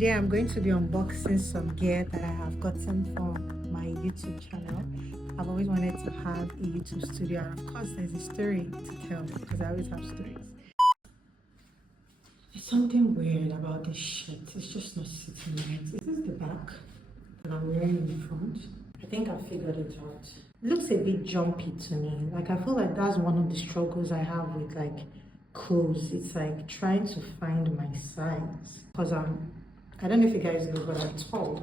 Today I'm going to be unboxing some gear that I have gotten from my YouTube channel. I've always wanted to have a YouTube studio, and of course there's a story to tell because I always have stories. There's something weird about this shirt. It's just not sitting right. Is this the back that I'm wearing in the front? I think I figured it out. It looks a bit jumpy to me. Like I feel like that's one of the struggles I have with like clothes. It's like trying to find my size because I don't know if you guys know, but I'm tall.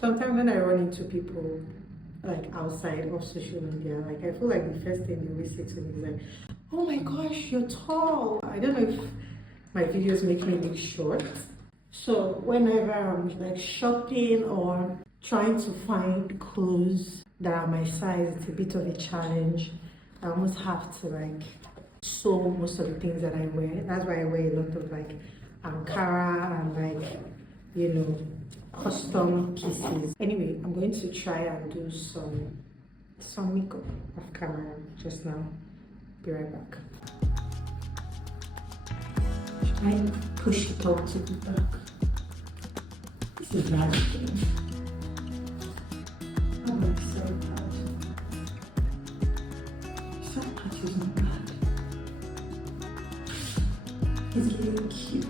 Sometimes when I run into people like outside of social media, like I feel like the first thing they always say to me is like, oh my gosh, you're tall. I don't know if my videos make me look short. So whenever I'm like shopping or trying to find clothes that are my size, it's a bit of a challenge. I almost have to like sew most of the things that I wear. That's why I wear a lot of like Ankara and like, you know, custom pieces. Anyway, I'm going to try and do some makeup off camera just now. Be right back. Should I push it all to the back? This is radical. I'm so proud. This part is not bad. It's really cute.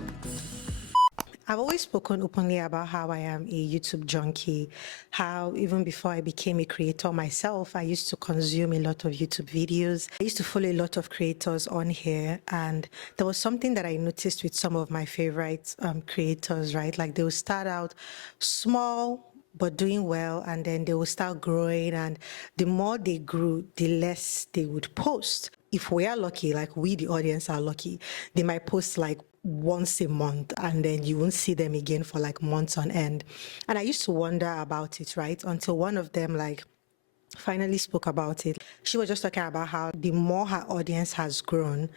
I've always spoken openly about how I am a YouTube junkie, how even before I became a creator myself, I used to consume a lot of YouTube videos. I used to follow a lot of creators on here, and there was something that I noticed with some of my favorite creators, right? Like they would start out small, but doing well, and then they will start growing, and the more they grew, the less they would post. If we are lucky, like we the audience are lucky, they might post like once a month, and then you won't see them again for like months on end. And I used to wonder about it, right, until one of them like finally spoke about it. She was just talking about how the more her audience has grown,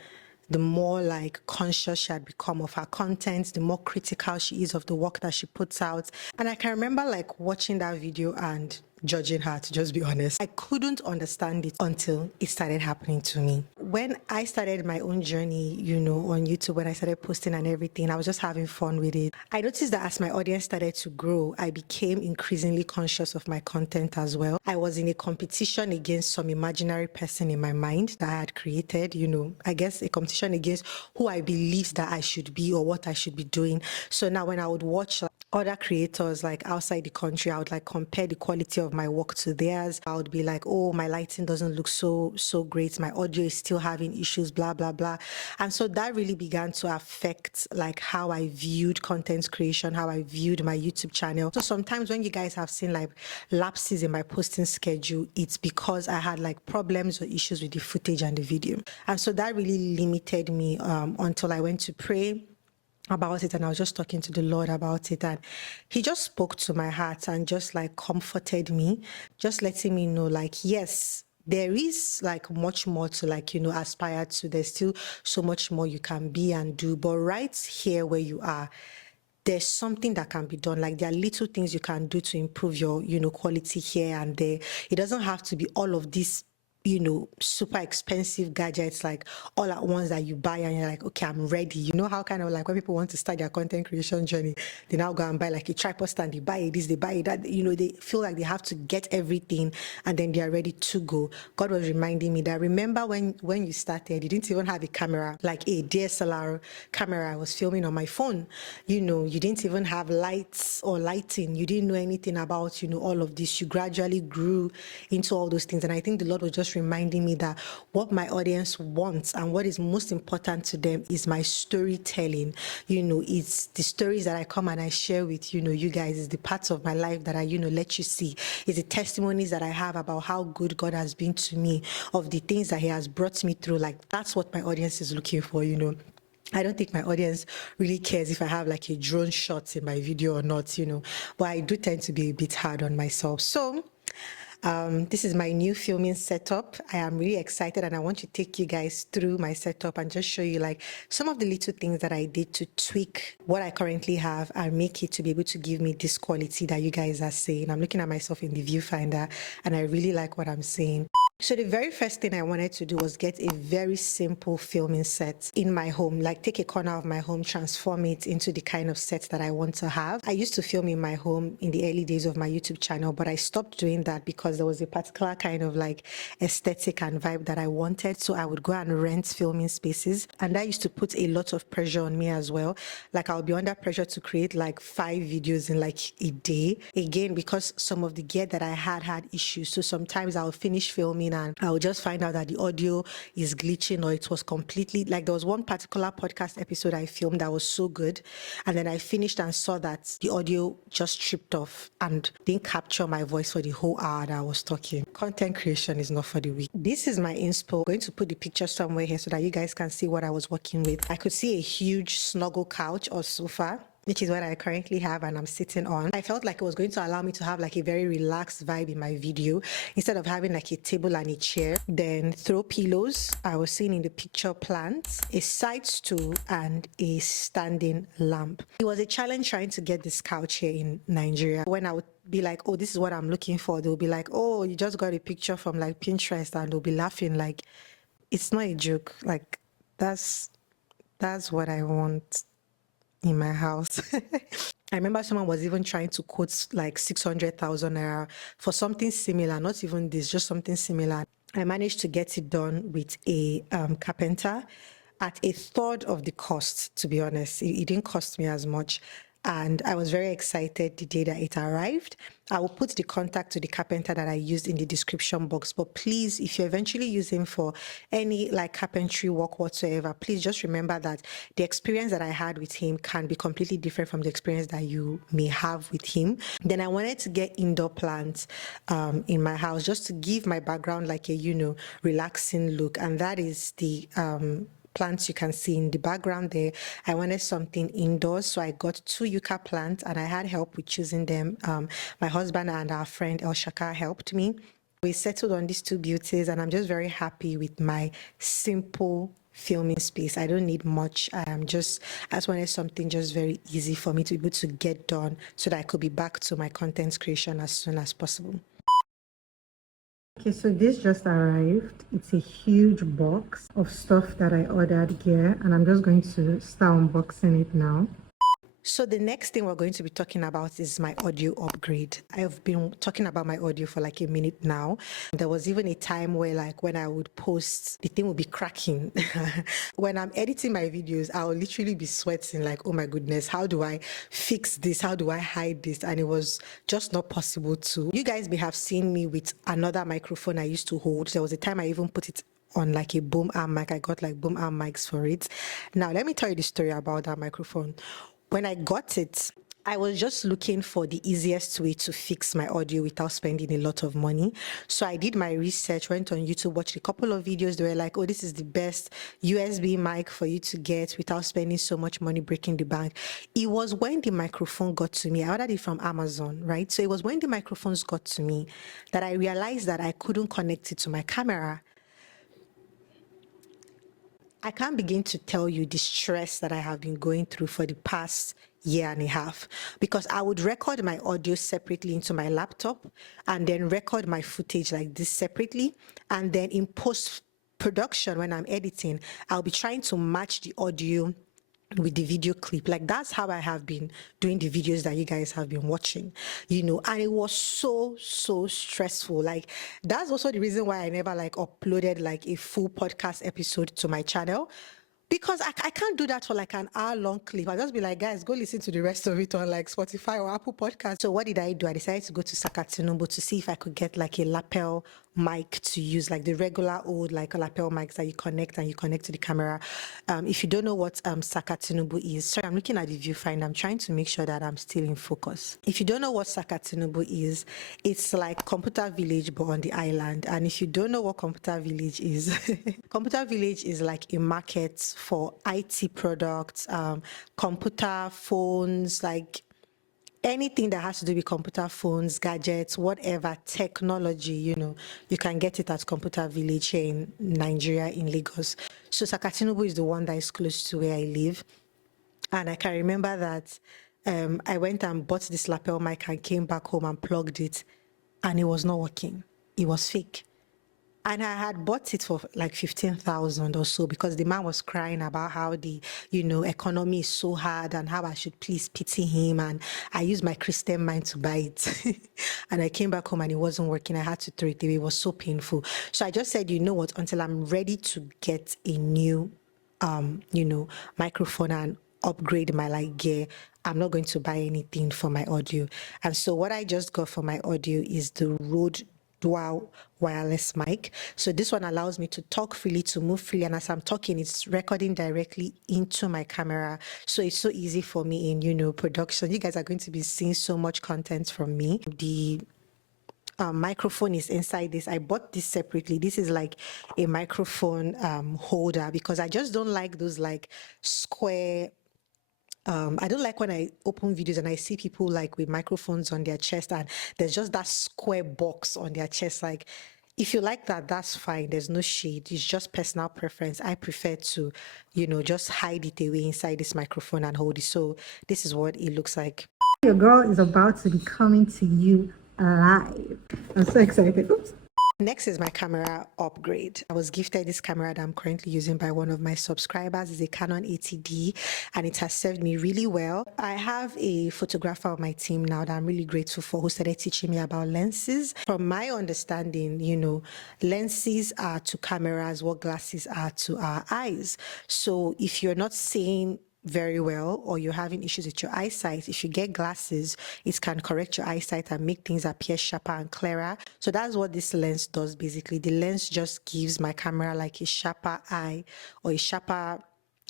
the more like conscious she had become of her content, the more critical she is of the work that she puts out. And I can remember like watching that video and judging her, to just be honest. I couldn't understand it until it started happening to me. When I started my own journey, you know, on YouTube, when I started posting and everything, I was just having fun with it. I noticed that as my audience started to grow, I became increasingly conscious of my content as well. I was in a competition against some imaginary person in my mind that I had created, you know, I guess a competition against who I believed that I should be or what I should be doing. So now when I would watch other creators like outside the country, I would like compare the quality of my work to theirs. I would be like, oh, my lighting doesn't look so great, my audio is still having issues, blah blah blah. And so that really began to affect like how I viewed content creation, how I viewed my YouTube channel. So sometimes when you guys have seen like lapses in my posting schedule, it's because I had like problems or issues with the footage and the video. And so that really limited me until I went to pray about it, and I was just talking to the Lord about it, and he just spoke to my heart and just like comforted me, just letting me know like, yes, there is like much more to like, you know, aspire to. There's still so much more you can be and do, but right here where you are, there's something that can be done. Like there are little things you can do to improve your, you know, quality here and there. It doesn't have to be all of this, you know, super expensive gadgets like all at once that you buy and you're like, okay, I'm ready. You know how kind of like when people want to start their content creation journey, they now go and buy like a tripod stand, they buy this, they buy that, you know, they feel like they have to get everything and then they are ready to go. God was reminding me that remember when you started, you didn't even have a camera, like a DSLR camera. I was filming on my phone. You know, you didn't even have lights or lighting. You didn't know anything about, you know, all of this. You gradually grew into all those things. And I think the Lord was just reminding me that what my audience wants and what is most important to them is my storytelling. You know, it's the stories that I come and I share with, you know, you guys. Is the parts of my life that I, you know, let you see. It's the testimonies that I have about how good God has been to me, of the things that he has brought me through. Like that's what my audience is looking for, you know. I don't think my audience really cares if I have like a drone shot in my video or not, you know, but I do tend to be a bit hard on myself. So this is my new filming setup. I am really excited and I want to take you guys through my setup and just show you like some of the little things that I did to tweak what I currently have and make it to be able to give me this quality that you guys are seeing. I'm looking at myself in the viewfinder and I really like what I'm seeing. So the very first thing I wanted to do was get a very simple filming set in my home, like take a corner of my home, transform it into the kind of set that I want to have. I used to film in my home in the early days of my YouTube channel, but I stopped doing that because there was a particular kind of like aesthetic and vibe that I wanted. So I would go and rent filming spaces, and that used to put a lot of pressure on me as well. Like I would be under pressure to create like 5 videos in like a day. Again, because some of the gear that I had issues. So sometimes I'll finish filming and I'll just find out that the audio is glitching, or it was completely like there was one particular podcast episode I filmed that was so good, and then I finished and saw that the audio just tripped off and didn't capture my voice for the whole hour that I was talking. Content creation is not for the weak. This is my inspo. I'm going to put the picture somewhere here so that you guys can see what I was working with. I could see a huge snuggle couch or sofa, which is what I currently have and I'm sitting on. I felt like it was going to allow me to have like a very relaxed vibe in my video instead of having like a table and a chair. Then throw pillows. I was seeing in the picture plants, a side stool and a standing lamp. It was a challenge trying to get this couch here in Nigeria. When I would be like, oh, this is what I'm looking for, they'll be like, oh, you just got a picture from like Pinterest, and they'll be laughing like it's not a joke. Like that's what I want in my house. I remember someone was even trying to quote like 600,000 naira for something similar, not even this, just something similar. I managed to get it done with a carpenter at a third of the cost, to be honest. It didn't cost me as much. And I was very excited the day that it arrived. I will put the contact to the carpenter that I used in the description box. But please, if you're eventually using for any like carpentry work whatsoever, please just remember that the experience that I had with him can be completely different from the experience that you may have with him. Then I wanted to get indoor plants in my house just to give my background like a, you know, relaxing look. And that is the plants you can see in the background there. I wanted something indoors, so I got 2 yucca plants and I had help with choosing them. My husband and our friend El Shaka helped me. We settled on these 2 beauties and I'm just very happy with my simple filming space. I don't need much. I just wanted something just very easy for me to be able to get done so that I could be back to my content creation as soon as possible. Okay, so this just arrived. It's a huge box of stuff that I ordered here, and I'm just going to start unboxing it now. So the next thing we're going to be talking about is my audio upgrade. I've been talking about my audio for like a minute now. There was even a time where like when I would post, the thing would be cracking. When I'm editing my videos, I'll literally be sweating like, oh my goodness, how do I fix this? How do I hide this? And it was just not possible to. You guys may have seen me with another microphone I used to hold. There was a time I even put it on like a boom arm mic. I got like boom arm mics for it. Now, let me tell you the story about that microphone. When I got it, I was just looking for the easiest way to fix my audio without spending a lot of money. So I did my research, went on YouTube, watched a couple of videos. They were like, oh, this is the best USB mic for you to get without spending so much money breaking the bank. It was when the microphone got to me. I ordered it from Amazon, right? So it was when the microphones got to me that I realized that I couldn't connect it to my camera. I can't begin to tell you the stress that I have been going through for the past year and a half, because I would record my audio separately into my laptop and then record my footage like this separately, and then in post production when I'm editing, I'll be trying to match the audio with the video clip. Like that's how I have been doing the videos that you guys have been watching, you know, and it was so stressful. Like that's also the reason why I never like uploaded like a full podcast episode to my channel, because I can't do that for like an hour-long clip. I'll just be like, guys, go listen to the rest of it on like Spotify or Apple Podcasts. So what did I do? I decided to go to Sakatinubu to see if I could get like a lapel mic to use, like the regular old like lapel mics that you connect to the camera. If you don't know what Sakatinubu is, sorry, I'm looking at the viewfinder. I'm trying to make sure that I'm still in focus. If you don't know what Sakatinubu is, it's like Computer Village but on the island. And if you don't know what Computer Village is, Computer Village is like a market for IT products, computer phones, like anything that has to do with computer phones, gadgets, whatever technology, you know, you can get it at Computer Village here in Nigeria, in Lagos. So Sakatinubu is the one that is close to where I live. And I can remember that I went and bought this lapel mic and came back home and plugged it, and it was not working. It was fake. And I had bought it for like 15,000 or so because the man was crying about how the, economy is so hard and how I should please pity him. And I used my Christian mind to buy it. And I came back home and it wasn't working. I had to throw it away. It was so painful. So I just said, you know what, until I'm ready to get a new, microphone and upgrade my like gear, I'm not going to buy anything for my audio. And so what I just got for my audio is the Rode dual wireless mic. So this one allows me to talk freely, to move freely, and as I'm talking, it's recording directly into my camera. So it's so easy for me in production. You guys are going to be seeing so much content from me. The microphone is inside this. I bought this separately. This is like a microphone holder because I just don't like those like square. I don't like when I open videos and I see people like with microphones on their chest and there's just that square box on their chest. Like, if you like that, that's fine. There's no shade. It's just personal preference. I prefer to, just hide it away inside this microphone and hold it. So this is what it looks like. Your girl is about to be coming to you live. I'm so excited. Oops. Next is my camera upgrade. I was gifted this camera that I'm currently using by one of my subscribers. It's a Canon 80D and it has served me really well. I have a photographer on my team now that I'm really grateful for who started teaching me about lenses. From my understanding, lenses are to cameras what glasses are to our eyes. So if you're not seeing very well or you're having issues with your eyesight, if you get glasses, it can correct your eyesight and make things appear sharper and clearer. So that's what this lens does basically. The lens just gives my camera like a sharper eye or a sharper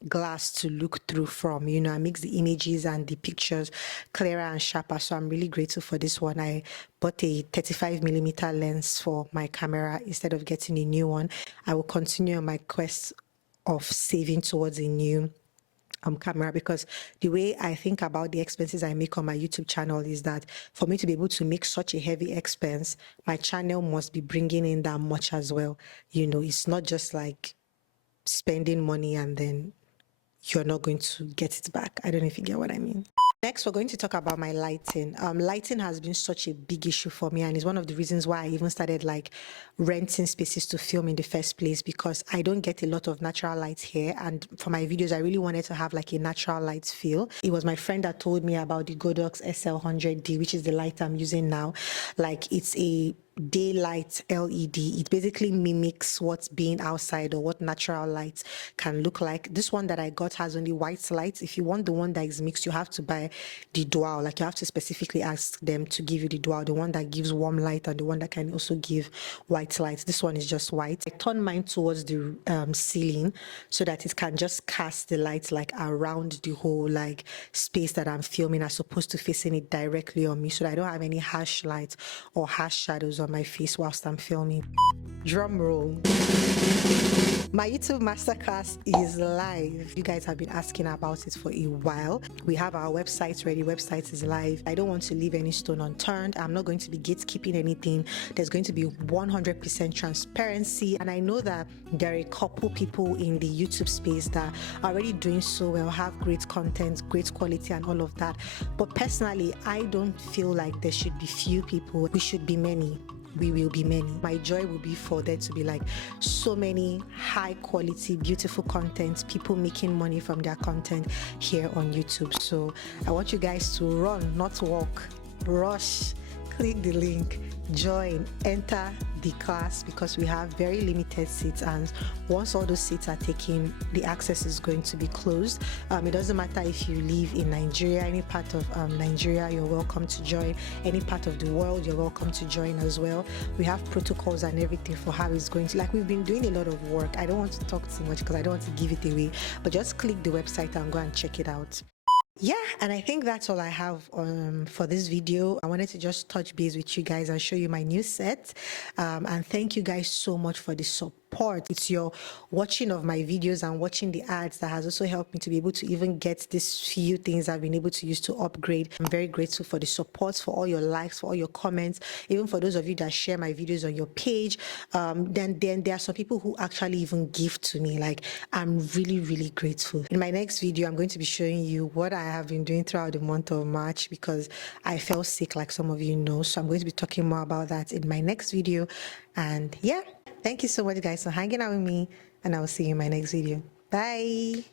glass to look through from, and makes the images and the pictures clearer and sharper. So I'm really grateful for this one. I bought a 35mm lens for my camera instead of getting a new one. I will continue on my quest of saving towards a new camera, because the way I think about the expenses I make on my YouTube channel is that for me to be able to make such a heavy expense, my channel must be bringing in that much as well. It's not just like spending money and then you're not going to get it back. I don't know if you get what I mean. Next, we're going to talk about my lighting. Lighting has been such a big issue for me, and it's one of the reasons why I even started like renting spaces to film in the first place, because I don't get a lot of natural light here, and for my videos I really wanted to have like a natural light feel. It was my friend that told me about the Godox SL100D, which is the light I'm using now. Like, it's a daylight LED. It basically mimics what's being outside or what natural light can look like. This one that I got has only white lights. If you want the one that is mixed, you have to buy the dual. Like, you have to specifically ask them to give you the dual, the one that gives warm light and the one that can also give white light. This one is just white. I turned mine towards the ceiling so that it can just cast the light like around the whole like space that I'm filming, as opposed to facing it directly on me, so that I don't have any harsh light or harsh shadows on my face whilst I'm filming. Drum roll. My YouTube masterclass is live. You guys have been asking about it for a while. We have our website ready. Website is live. I don't want to leave any stone unturned. I'm not going to be gatekeeping anything. There's going to be 100% transparency. And I know that there are a couple people in the YouTube space that are already doing so well, have great content, great quality and all of that. But personally, I don't feel like there should be few people. We should be many. We will be many. My joy will be for there to be like so many high quality, beautiful content, people making money from their content here on YouTube. So I want you guys to run, not walk, rush, click the link, join, enter the class, because we have very limited seats, and once all those seats are taken, the access is going to be closed. It doesn't matter if you live in Nigeria, any part of Nigeria, you're welcome to join. Any part of the world, you're welcome to join as well. We have protocols and everything for how it's going to, like, we've been doing a lot of work. I don't want to talk too much because I don't want to give it away, but just click the website and go and check it out. Yeah, and I think that's all I have for this video. I wanted to just touch base with you guys and show you my new set. And thank you guys so much for the support. It's your watching of my videos and watching the ads that has also helped me to be able to even get these few things I've been able to use to upgrade. I'm very grateful for the support, for all your likes, for all your comments, even for those of you that share my videos on your page. Then there are some people who actually even give to me. Like, I'm really, really grateful. In my next video, I'm going to be showing you what I have been doing throughout the month of March, because I fell sick, like some of you know. So I'm going to be talking more about that in my next video. And yeah, Thank you so much, guys, for hanging out with me, and I will see you in my next video. Bye.